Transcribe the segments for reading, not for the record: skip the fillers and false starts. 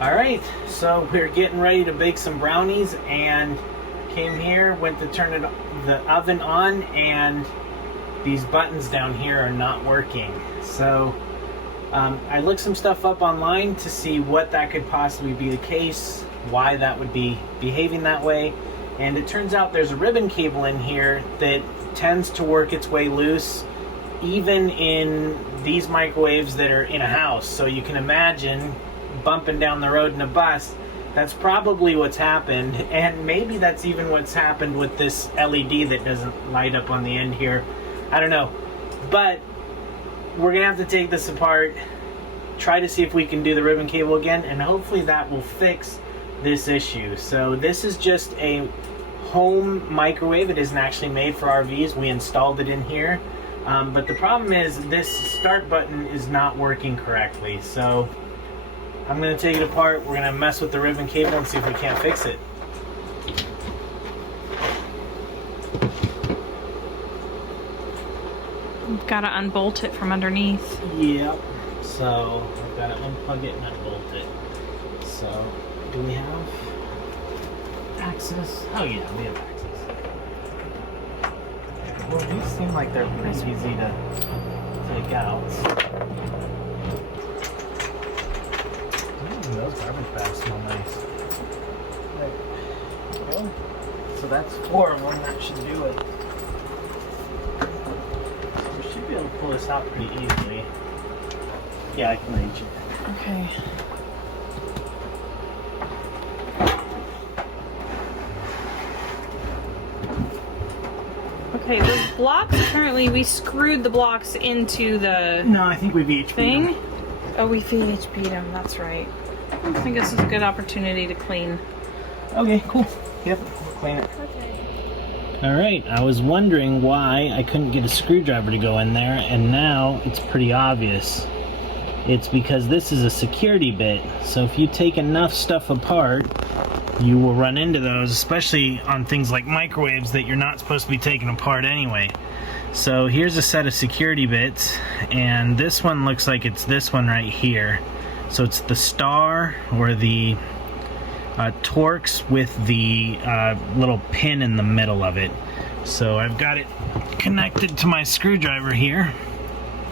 All right, so we're getting ready to bake some brownies and came here, went to turn the oven on, and these buttons down here are not working. So I looked some stuff up online to see what that could possibly be the case, why that would be behaving that way. And it turns out there's a ribbon cable in here that tends to work its way loose even in these microwaves that are in a house. So you can imagine bumping down the road in a bus. That's probably what's happened, and maybe that's even what's happened with this LED that doesn't light up on the end here. I don't know, but we're gonna have to take this apart, try to see if we can do the ribbon cable again, and hopefully that will fix this issue. So this is just a home microwave. It isn't actually made for RVs. We installed it in here, but the problem is this start button is not working correctly. So I'm going to take it apart, we're going to mess with the ribbon cable and see if we can't fix it. You've got to unbolt it from underneath. Yep. So I've got to unplug it and unbolt it. So do we have access? Oh yeah, we have access. Well, these seem like they're pretty easy to take out. Those garbage bags smell nice. There we go. So that's 4 of them. That should do it. We should be able to pull this out pretty easily. Yeah, I can reach it. Okay. Okay, those blocks, apparently we screwed the blocks into the No, I think we VHP'd thing. them. Oh, we VHP'd them, that's right. I think this is a good opportunity to clean. Okay, cool. Yep, we'll clean it. Okay. Alright, I was wondering why I couldn't get a screwdriver to go in there, and now it's pretty obvious. It's because this is a security bit, so if you take enough stuff apart, you will run into those, especially on things like microwaves that you're not supposed to be taking apart anyway. So here's a set of security bits, and this one looks like it's this one right here. So it's the star or the Torx with the little pin in the middle of it. So I've got it connected to my screwdriver here,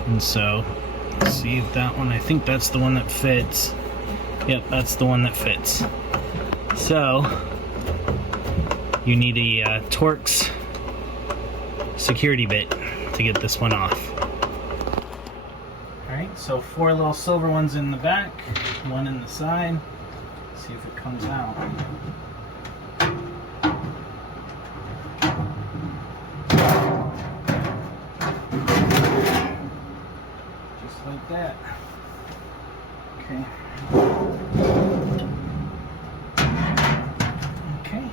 and so let's see if that one, I think that's the one that fits. Yep, that's the one that fits. So you need a Torx security bit to get this one off. Alright, so 4 little silver ones in the back, 1 in the side. Let's see if it comes out. Just like that. Okay. Okay.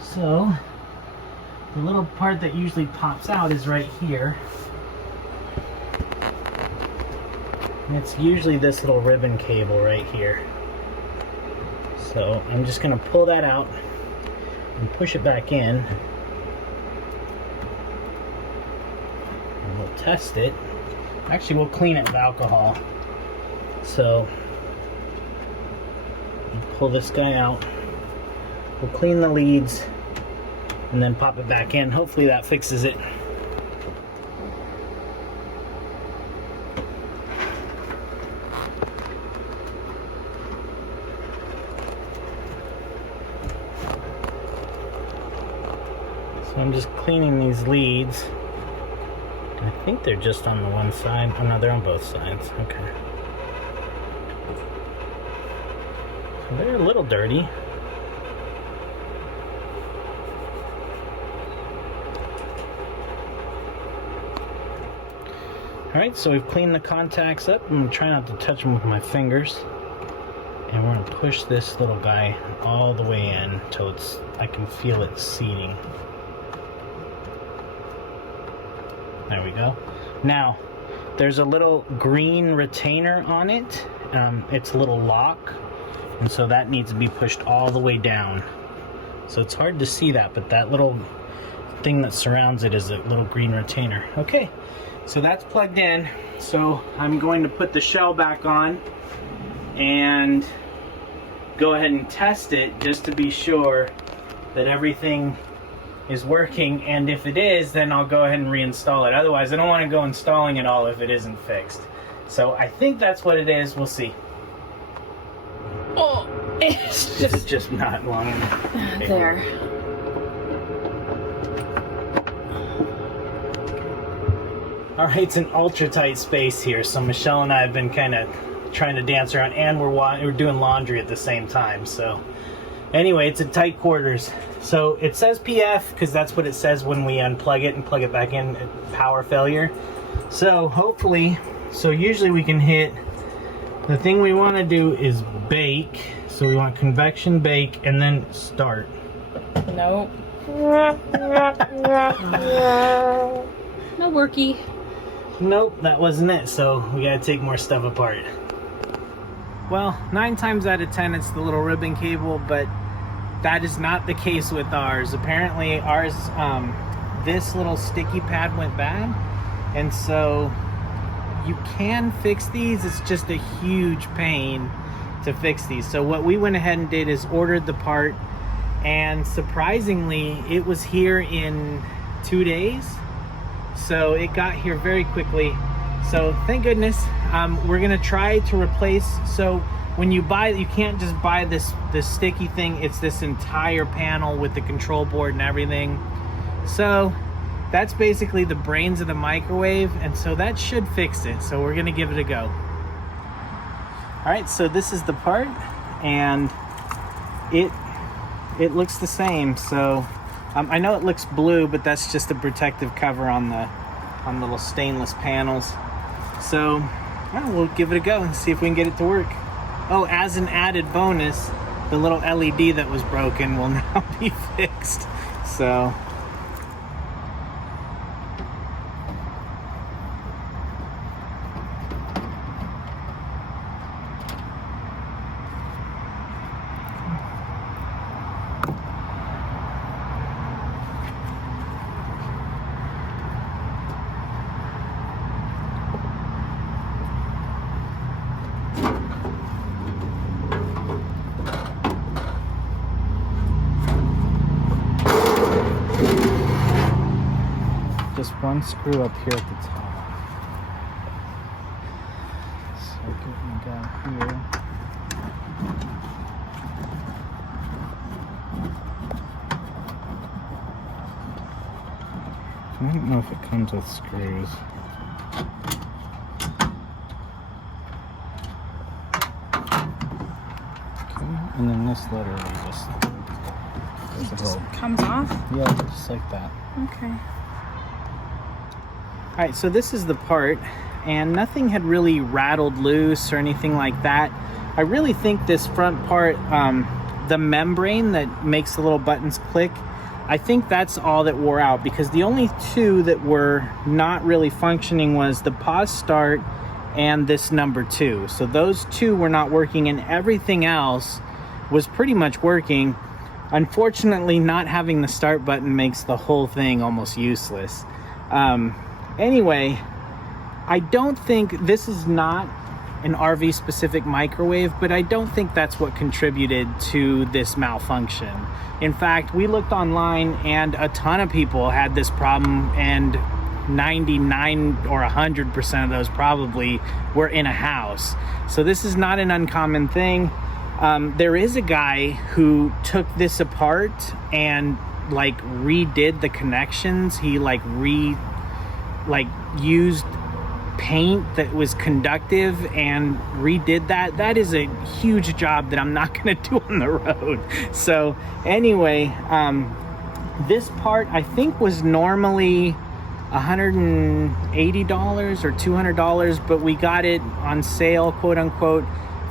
So the little part that usually pops out is right here. And it's usually this little ribbon cable right here. So I'm just going to pull that out and push it back in. And we'll test it. Actually, we'll clean it with alcohol. So we'll pull this guy out. We'll clean the leads and then pop it back in. Hopefully that fixes it. So I'm just cleaning these leads. I think they're just on the one side. Oh no, they're on both sides. Okay. So they're a little dirty. Alright, so we've cleaned the contacts up. I'm going to try not to touch them with my fingers. And we're going to push this little guy all the way in until I can feel it seating. There we go. Now, there's a little green retainer on it. It's a little lock, and so that needs to be pushed all the way down. So it's hard to see that, but that little thing that surrounds it is a little green retainer. Okay, so that's plugged in. So I'm going to put the shell back on, and go ahead and test it just to be sure that everything is working, and if it is, then I'll go ahead and reinstall it. Otherwise, I don't want to go installing it all if it isn't fixed. So I think that's what it is. We'll see. Oh, it's just not long enough. there. All right, it's an ultra tight space here, so Michelle and I have been kind of trying to dance around, and we're doing laundry at the same time. So anyway, it's a tight quarters. So it says PF because that's what it says when we unplug it and plug it back in, power failure. So hopefully, usually we can hit, the thing we want to do is bake. So we want convection bake and then start. Nope. No worky. Nope, that wasn't it. So we gotta take more stuff apart. Well, 9 times out of 10 it's the little ribbon cable, but that is not the case with ours. Apparently ours, this little sticky pad went bad, and so you can fix these. It's just a huge pain to fix these. So what we went ahead and did is ordered the part, and surprisingly it was here in 2 days. So it got here very quickly. So thank goodness. We're gonna try to replace, so when you buy, you can't just buy this sticky thing. It's this entire panel with the control board and everything. So that's basically the brains of the microwave, and so that should fix it. So we're gonna give it a go. All right, so this is the part, and it looks the same. So I know it looks blue, but that's just a protective cover on the little stainless panels. So well, we'll give it a go and see if we can get it to work. Oh, as an added bonus, the little LED that was broken will now be fixed. So just one screw up here at the top. So getting down here. I don't know if it comes with screws. Okay, and then this literally just comes off? Yeah, just like that. Okay. All right, so this is the part, and nothing had really rattled loose or anything like that. I really think this front part, the membrane that makes the little buttons click, I think that's all that wore out, because the only two that were not really functioning was the pause start and this number 2. So those two were not working, and everything else was pretty much working. Unfortunately, not having the start button makes the whole thing almost useless. Anyway, I don't think, this is not an RV specific microwave, but I don't think that's what contributed to this malfunction. In fact, we looked online and a ton of people had this problem, and 99 or 100% of those probably were in a house. So this is not an uncommon thing. There is a guy who took this apart and like redid the connections. He used paint that was conductive and redid that. That is a huge job that I'm not going to do on the road. So anyway, this part I think was normally $180 or $200, but we got it on sale, quote unquote,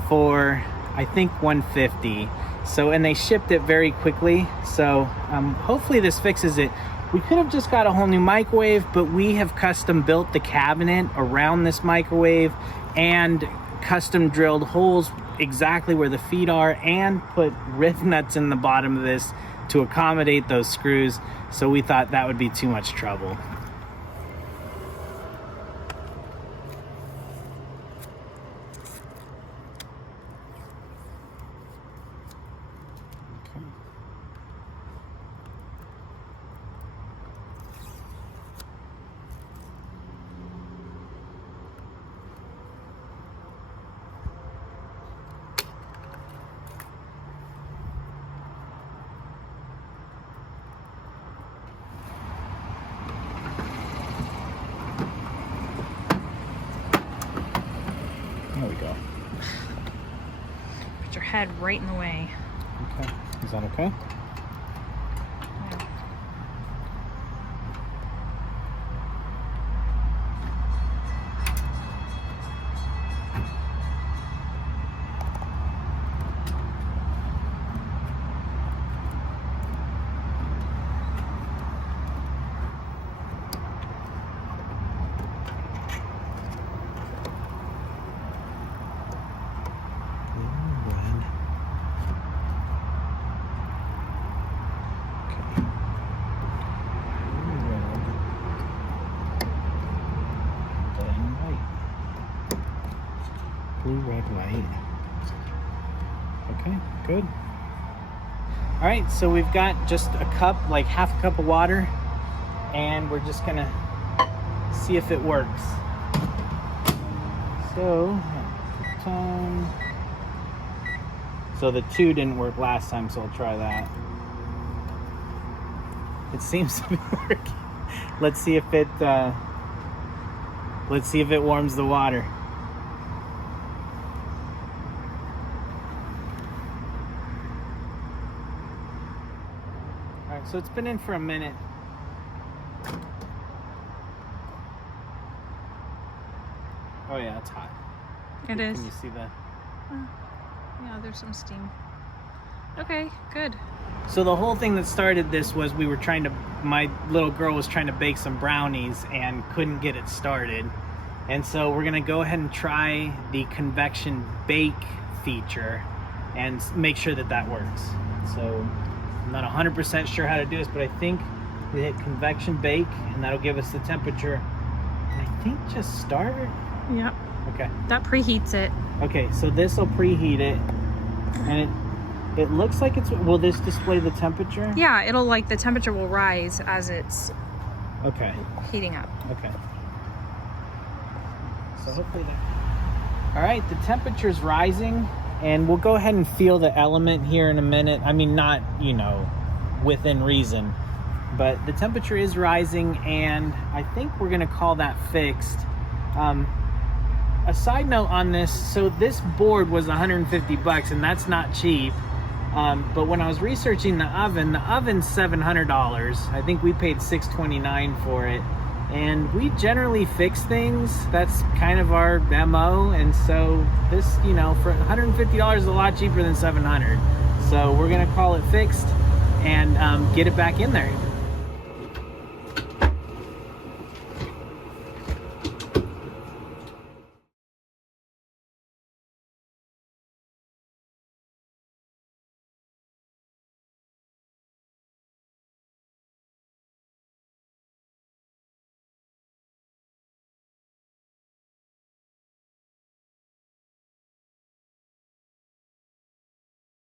for I think $150. So, and they shipped it very quickly. So hopefully this fixes it. We could have just got a whole new microwave, but we have custom built the cabinet around this microwave and custom drilled holes exactly where the feet are and put riv nuts in the bottom of this to accommodate those screws. So we thought that would be too much trouble. get your head right in the way. Okay. Is that okay? Yeah. Blue, red, white. Okay, good. All right, so we've got just a cup, like half a cup of water, and we're just gonna see if it works. So, so the 2 didn't work last time, so I'll try that. It seems to be working. Let's see if it warms the water. All right, so it's been in for a minute. Oh yeah, it's hot. It is. Can you see that? Yeah, there's some steam. Okay, good. So the whole thing that started this was my little girl was trying to bake some brownies and couldn't get it started. And so we're gonna go ahead and try the convection bake feature and make sure that works. So I'm not 100% sure how to do this, but I think we hit convection bake and that'll give us the temperature. And I think just start. Yep. Okay. That preheats it. Okay, so this will preheat it, and it looks like will this display the temperature? Yeah, the temperature will rise as it's heating up. Okay. So hopefully all right, the temperature's rising, and we'll go ahead and feel the element here in a minute. I mean, not, within reason, but the temperature is rising, and I think we're gonna call that fixed. A side note on this, so this board was $150, and that's not cheap. But when I was researching the oven's $700. I think we paid $629 for it. And we generally fix things. That's kind of our MO. And so this, for $150 is a lot cheaper than $700. So we're gonna call it fixed and get it back in there.